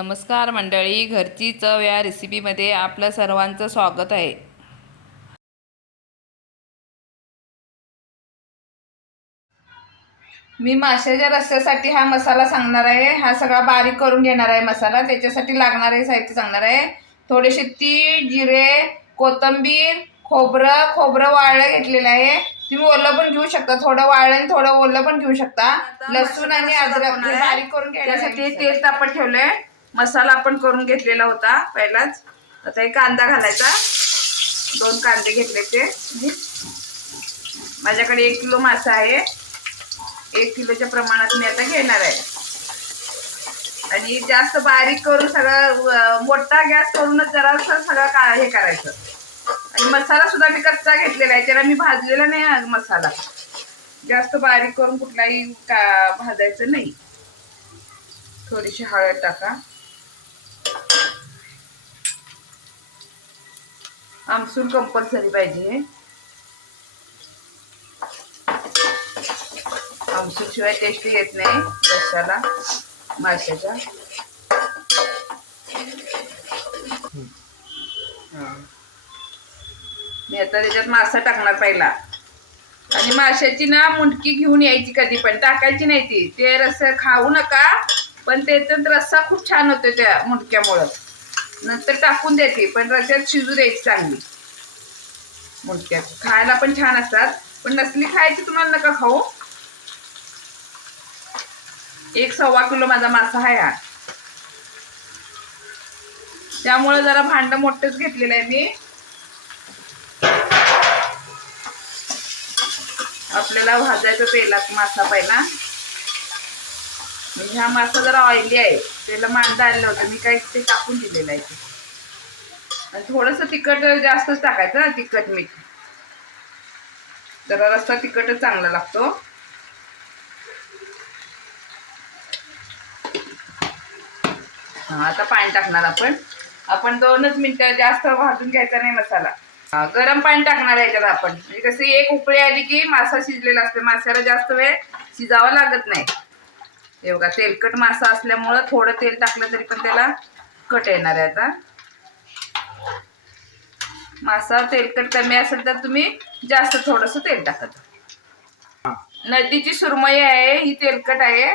नमस्कार मंडळी, घरची चव या रेसिपीमध्ये आपलं सर्वांचं स्वागत आहे. मी माशाच्या रस्स्यासाठी हा मसाला सांगणार आहे. हा सगळा बारीक करून घेणार आहे मसाला. त्याच्यासाठी लागणारे साहित्य सांगणार आहे. थोडेसे तीळ, जिरे, कोथिंबीर, खोबरं वाळलं घेतलेलं आहे. तुम्ही ओलं पण घेऊ शकता, थोडं वाळलं आणि थोडं ओलं पण घेऊ शकता. लसूण आणि अद्रक बारीक करून घेण्यासाठी तेल तापत ठेवलंय. मसाला आपण करून घेतलेला होता पहिलाच. आता एक कांदा घालायचा. 2 कांदे घेतले ते. माझ्याकडे 1 किलो मासा आहे. 1 किलोच्या प्रमाणात मी आता घेणार आहे. आणि जास्त बारीक करून सगळं मोठा गॅस करूनच जरासं सगळं हे करायचं. आणि मसाला सुद्धा मी कच्चा घेतलेला आहे, त्याला मी भाजलेला नाही मसाला. जास्त बारीक करून कुठलाही भाजायचं नाही. थोडीशी हळद टाका. आमसूल कंपल्सरी पाहिजे. आमसूल शिवाय टेस्ट येत नाही रस्स्याला माशाच्या. मी आता त्याच्यात मासा टाकणार पहिला. आणि माशाची ना मुंडकी घेऊन यायची, कधी पण टाकायची नाही ती. ते रस्सा खाऊ नका, पण त्याच्यात रस्सा खूप छान होतो त्या मुंडक्यामुळं. नंतर टाकून द्यायची, पण रस्स्यात शिजू द्यायची चांगली. मुंडक्यात खायला पण छान असतात, पण नसली खायची तुम्हाला नका खाऊ. 1.25 किलो माझा मासा आहे हा. त्यामुळे जरा भांड मोठंच घेतलेलं आहे मी. आपल्याला भाजायचं तेलात मासा पहिला. हा मासा जरा ऑइली आहे, त्याला मांदा आलेलं होतं, मी काही ते टाकून दिलेलं आहे. आणि थोडंसं तिखट जास्तच टाकायचं ना, तिखट मीठ. जरा रस्सा तिखटच चांगला लागतो. आता पाणी टाकणार आपण 2च मिनिटं, जास्त भाजून घ्यायचा नाही मसाला. गरम पाणी टाकणार आहे याच्यात आपण. म्हणजे कशी एक उकळी आली की मासा शिजलेला असतो. माशाला जास्त वेळ शिजावा लागत नाही. हे बघा, तेलकट मासा असल्यामुळं थोडं तेल टाकलं तरी पण त्याला कट येणार आहे. आता मासा तेलकट कमी असेल तर तुम्ही जास्त थोडंसं तेल टाकायचं. नदीची सुरमई आहे ही, तेलकट आहे.